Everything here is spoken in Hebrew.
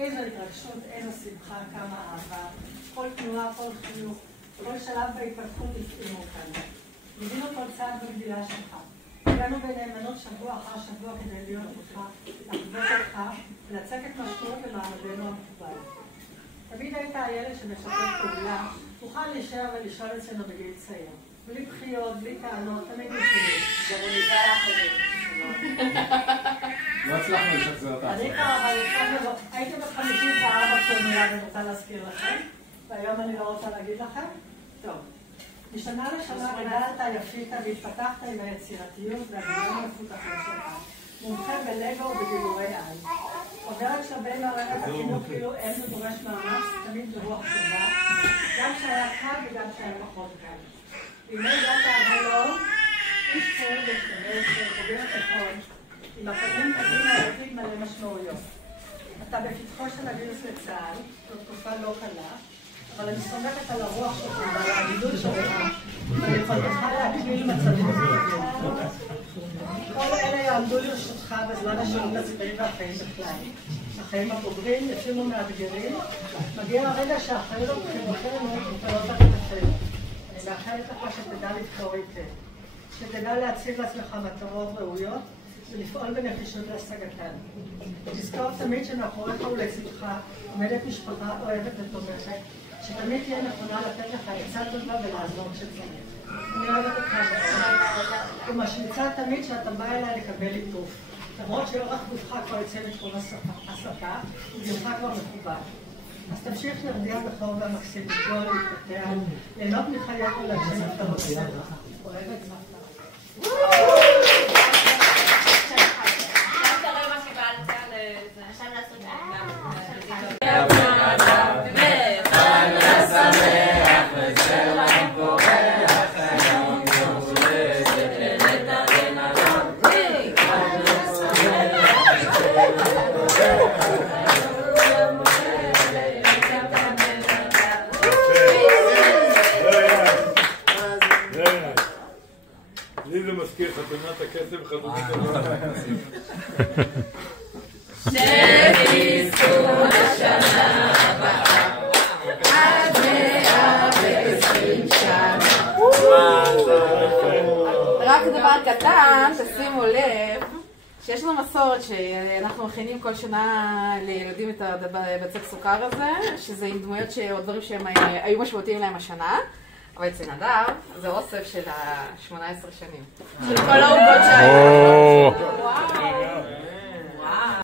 איזו התרגשות, איזו שמחה, כמה אהבה. כל תנועה, כל חיוך, כל שלב בהתפתחות הפעימו אותנו. ליווינו כל צעד בגדילה שלך. הגענו בנאמנות שבוע אחר שבוע כדי להיות איתך, לחוות אותך, ולצקת משמעות למעמדנו המכובד. תמיד היית הילד שמשתף פעולה, תוכל להישאר ולשאול אצלנו בגיל צעיר. בלי בחיות, בלי טענות, תמיד נפעילים. זה רמיזה לאחרים. לא הצלחנו לשחזר אותך. אני כבר, הייתי בת 54 כשנולד, אני רוצה להזכיר לכם, והיום אני לא רוצה להגיד לכם. טוב, משנה לשנה גדלת, יפית והתפתחת עם היצירתיות והגילים המפותחים שלך. מומחה בלגו ובגילורי על. עוברת שלבי מערכת החינוך כאילו אין ודורש מאמץ, תמיד ברוח טובה, גם שהיה קל וגם שהיה פחות קל. והנה הגעת הלום, איש צעיר ב-12, בוגר תיכון, עם הפנים קדימה העתיד מלא משמעויות. אתה בפתחו של הגיוס לצה"ל, זו תקופה לא קלה, אבל אני סומכת על הרוח שלך ועל העמידות שלך, ויכולתך להקביל מצבים אחרים. כל אלה יעמדו לרשותך בזמן השירות הצבאי והחיים בכלל. החיים הבוגרים יצאו מאתגרים, מגיע הרגע שהחיים ובחירותינו מוטלות על כתפינו. אני מאחלת לך שתדע לבחור היטב, שתדע להציב לעצמך מטרות ראויות ולפעול בנחישות להשגתן. תזכור תמיד שמאחוריך ולצדך עומדת משפחה אוהבת ותומכת, שתמיד תהיה נכונה לתת לך עצה טובה ולעזור כשצריך. אני אוהבת אותך מאוד, ומשמיצה תמיד שאתה בא אליי לקבל ליטוף. למרות שאורך גופך כבר יצא לתחום הסתה, וגילך כבר מכובד. אז תמשיך להרגיע בחור והמקסים, לגדול, להתפתח, ליהנות מחייך ולהגשים את הרוצה. אוהבת מה? לי זה מזכיר חתונת הכסף חתונית שתזכו לשנה הבאה עד 120 שנה. רק דבר קטן, תשימו לב שיש לנו מסורת שאנחנו מכינים כל שנה לילדים את הבצק סוכר הזה, שזה עם דמויות או דברים שהם היו משמעותיים להם השנה. אבל אצל נדב זה אוסף של ה-18 שנים. של כל העוגות שהיו.